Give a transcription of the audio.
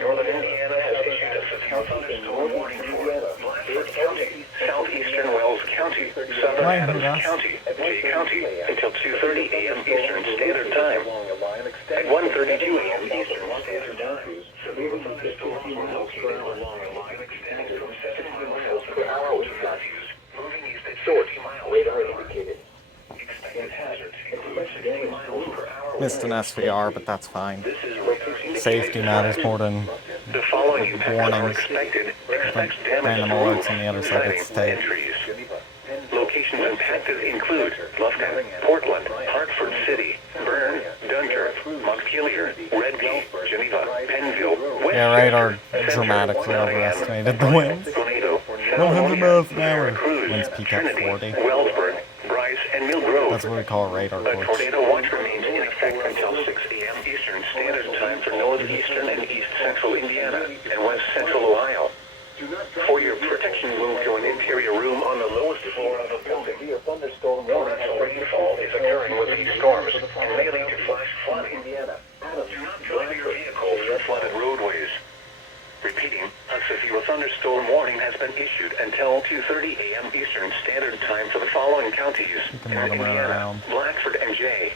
Northern Indiana has issued a severe thunderstorm warning for Blackford County, southeastern Wells County, southern Adams County, Jay County, until 2:30 a.m. Eastern Standard Time. At 1:32 a.m. Eastern Standard Time, severe thunderstorms were located along a line extending from 70 miles per hour to Matthews, moving east at 40 miles per hour. Expected hazards include 60 miles per hour. Missed an SVR, but that's fine. This is reducing Safety matters more than the following impacts are expected. Expect damage to roofs, on the other side of the siding, state. and trees. Locations impacted include Bluffton, Portland, Hartford City, Bern, Dunkirk, Montpelier, Redby, Geneva, Pennville, West Yeah, radar Chester, dramatically Central, overestimated the winds. Tornado, 100 miles an hour. Veracruz, Winds peak at Trinity, 40. Wellsburg, Bryce, and Mill Grove. That's what we call a radar A course. tornado watch remains in effect until 6 a.m. Eastern Standard Time for northeastern and east central Indiana and west central Ohio. For your protection, move to an interior room on the lowest floor of the building. Torrential rainfall is occurring with these storms and may lead to flash flooding. Do not drive your vehicle through flooded roadways. Repeating, a severe thunderstorm warning has been issued until 2:30 a.m. Eastern Standard Time for the following counties: can let 'em run Indiana, around. Blackford, and Jay.